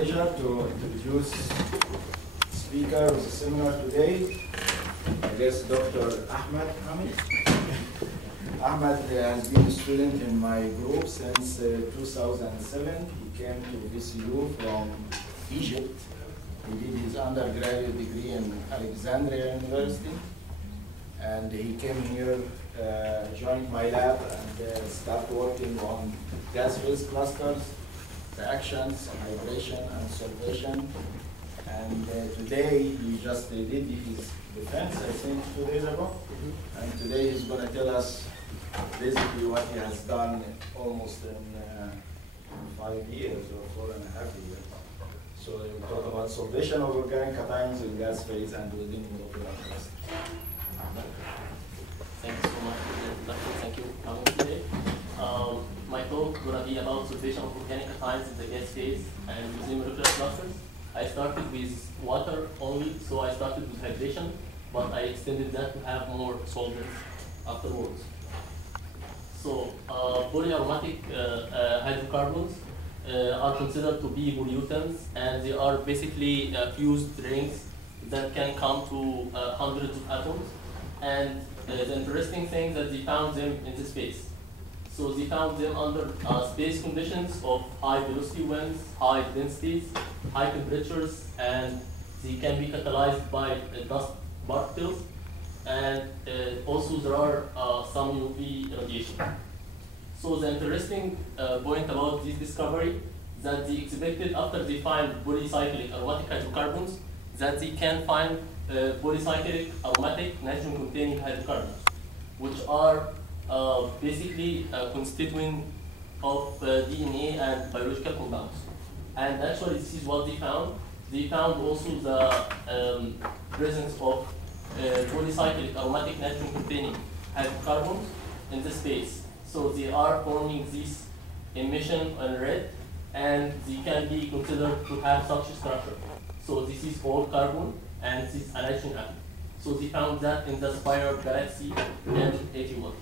pleasure to introduce speaker of the seminar today. I guess Dr. Ahmed Hamid. Ahmed has been a student in my group since 2007. He came to VCU from Egypt. He did his undergraduate degree in Alexandria University. And he came here, joined my lab, and started working on gas phase clusters, reactions, hydration, and solvation. And today he just did his defense, I think, 2 days ago. And today he's going to tell us basically what he has done almost in 5 years or 4.5 years. So we'll talk about solvation of organic cations in gas phase and within molecular clusters. Thank you so much for the introduction. Thank you for coming today. My talk is going to be about solvation of organic cations in the gas phase and within molecular clusters. I started with water only, so I started with hydration, but I extended that to have more solvents afterwards. So polyaromatic hydrocarbons are considered to be pollutants, and they are basically fused rings that can come to hundreds of atoms. And the interesting thing that they found them in the space. So they found them under space conditions of high velocity winds, high densities, high temperatures, and they can be catalyzed by dust particles. And also there are some UV radiation. So the interesting point about this discovery that they expected after they find polycyclic aromatic hydrocarbons that they can find polycyclic aromatic nitrogen-containing hydrocarbons, which are basically constituent of DNA and biological compounds. And actually, this is what they found. They found also the presence of polycyclic aromatic nitrogen-containing hydrocarbons in the space. So they are forming this emission in red, and they can be considered to have such a structure. So this is all carbon, and this is a nitrogen atom. So they found that in the spiral galaxy M81.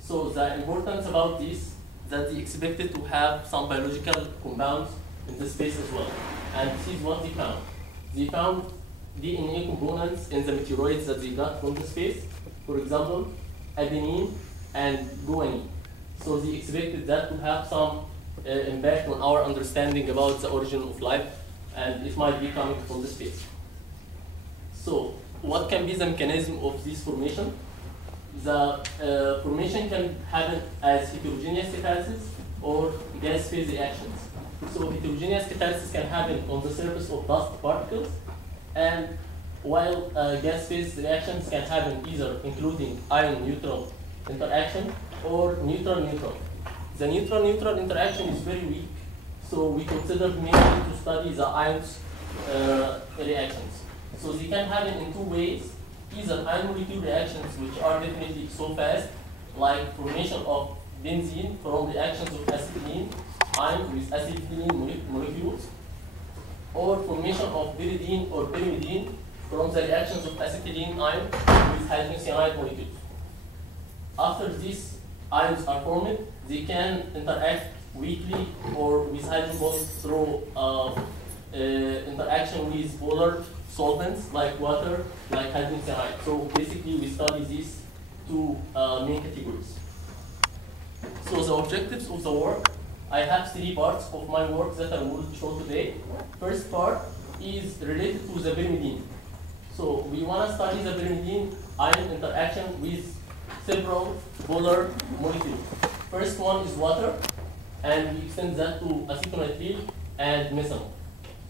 So the importance about this that they expected to have some biological compounds in the space as well. And this is what they found. They found DNA components in the meteoroids that they got from the space. For example, adenine and guanine. So they expected that to have some impact on our understanding about the origin of life, and it might be coming from the space. So what can be the mechanism of this formation? The formation can happen as heterogeneous catalysis or gas phase reactions. So heterogeneous catalysis can happen on the surface of dust particles, and while gas phase reactions can happen either including ion-neutral interaction or neutral-neutral. The neutral-neutral interaction is very weak, so we considered mainly to study the ions reactions. So they can happen in 2 ways, either ion molecule reactions, which are definitely so fast, like formation of benzene from reactions of acetylene ion with acetylene molecules, or formation of pyridine or pyrimidine from the reactions of acetylene ion with hydrogen cyanide molecules. After these ions are formed, they can interact weakly or with hydrogen bonds through interaction with polar solvents like water, like hydrogen cyanide. So basically, we study these 2 main categories. So the objectives of the work, I have 3 parts of my work that I will show today. First part is related to the pyrimidine. So we want to study the pyrimidine ion interaction with several polar molecules. First one is water, and we extend that to acetonitrile and methanol.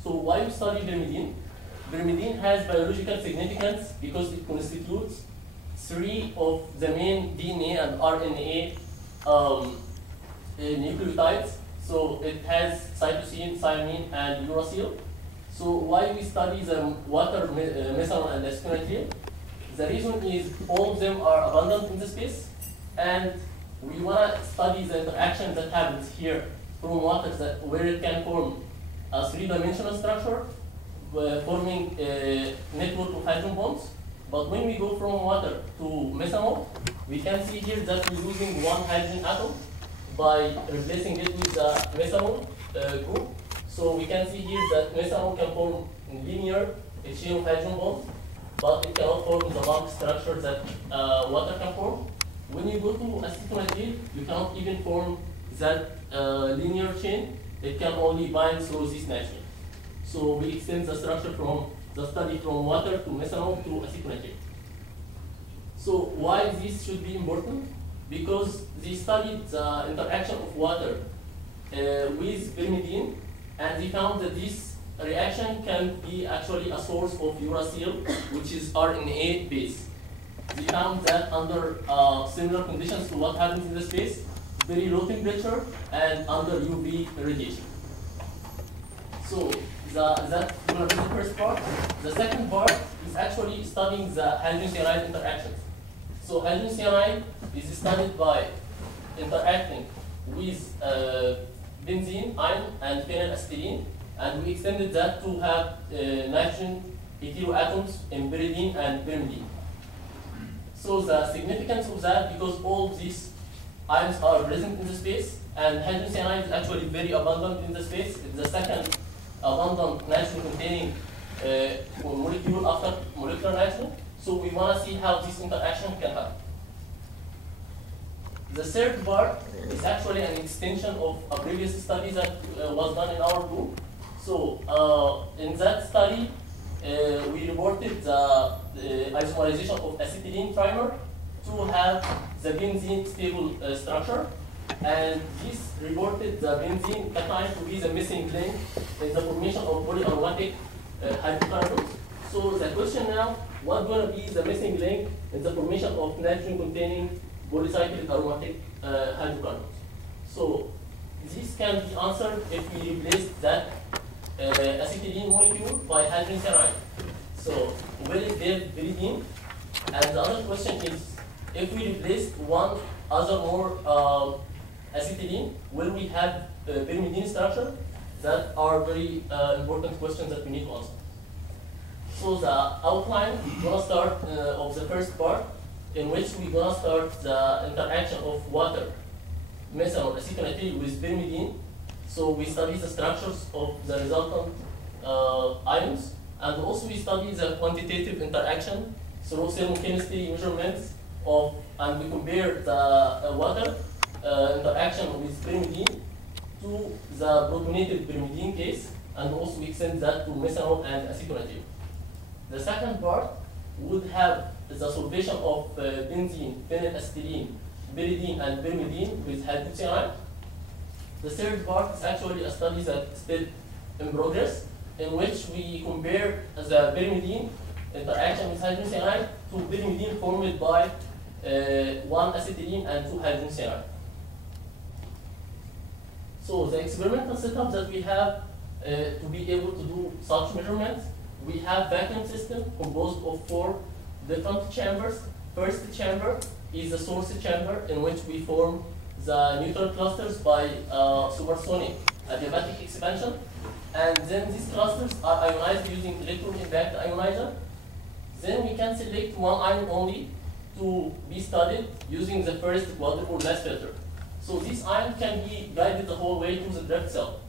So why we study pyrimidine? Pyrimidine has biological significance because it constitutes 3 of the main DNA and RNA nucleotides. So it has cytosine, thymine, and uracil. So why we study the water, methanol, and acetonitrile? The reason is all of them are abundant in the space, and we want to study the interaction that happens here from water, where it can form a 3-dimensional structure, forming a network of hydrogen bonds. But when we go from water to methanol, we can see here that we're losing 1 hydrogen atom by replacing it with the methanol group. So we can see here that methanol can form linear a chain of hydrogen bonds, but it cannot form the bulk structure that water can form. When you go to acetonitrile, you cannot even form that linear chain. It can only bind through this nitrogen. So we extend the structure from the study from water to methanol to acetonitrile. So why this should be important? Because they studied the interaction of water with pyrimidine, and they found that this reaction can be actually a source of uracil, which is RNA base. They found that under similar conditions to what happens in the space, very low temperature and under UV radiation. So that's going to be the first part. The second part is actually studying the hydrogen cyanide interactions. So hydrogen cyanide is studied by interacting with benzene ion and phenylacetylene, and we extended that to have nitrogen heteroatoms in pyridine and pyrimidine. So the significance of that, because all these ions are present in the space, and hydrogen cyanide is actually very abundant in the space. It's the second abundant nitrogen-containing molecule after molecular nitrogen. So we want to see how this interaction can happen. The third part is actually an extension of a previous study that was done in our group. So in that study, we reported the isomerization of acetylene trimer to have the benzene stable structure. And this reported the benzene cation to be the missing link in the formation of polyaromatic hydrocarbons. So the question now, what's going to be the missing link in the formation of nitrogen-containing polycyclic aromatic hydrocarbons? So this can be answered if we replace that acetylene molecule by hydrogen cyanide. So will it give pyridine? And the other question is, if we replace one other more acetylene, will we have pyrimidine structure? That are very important questions that we need to answer. So the outline, we're going to start of the first part, in which we're going to start the interaction of water, methanol, acetonitrile with pyrimidine. So we study the structures of the resultant ions, and also we study the quantitative interaction through thermochemistry measurements of, and we compare the water interaction with pyrimidine to the protonated pyrimidine case, and also we extend that to methanol and acetonitrile. The second part would have the solvation of benzene, phenylacetylene, pyridine, and pyrimidine with hydrogen cyanide. The third part is actually a study that is still in progress, in which we compare the pyrimidine interaction with hydrogen cyanide to pyrimidine formed by one acetylene and two hydrogen cyanide. So the experimental setup that we have to be able to do such measurements, we have vacuum system composed of 4 different chambers. First chamber is the source chamber, in which we form the neutral clusters by supersonic adiabatic expansion, and then these clusters are ionized using electron impact ionizer. Then we can select one ion only to be studied using the first quadruple glass filter. So this ion can be guided the whole way to the drift cell.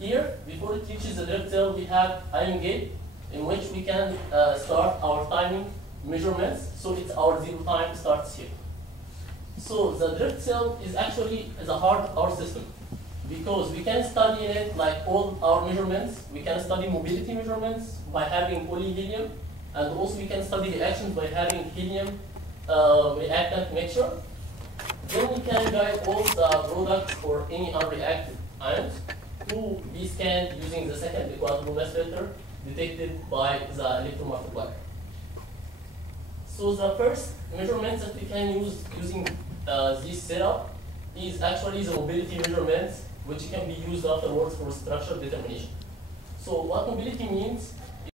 Here, before it reaches the drift cell, we have ion gate, in which we can start our timing measurements. So it's our 0 time starts here. So the drift cell is actually the heart of our system, because we can study it like all our measurements. We can study mobility measurements by having polyhelium, and also we can study reactions by having helium reactant mixture. Then we can guide all the products or any unreacted ions to be scanned using the second quadruple glass filter detected by the electron multiplier. So the first measurements that we can use using this setup is actually the mobility measurements, which can be used afterwards for structure determination. So what mobility means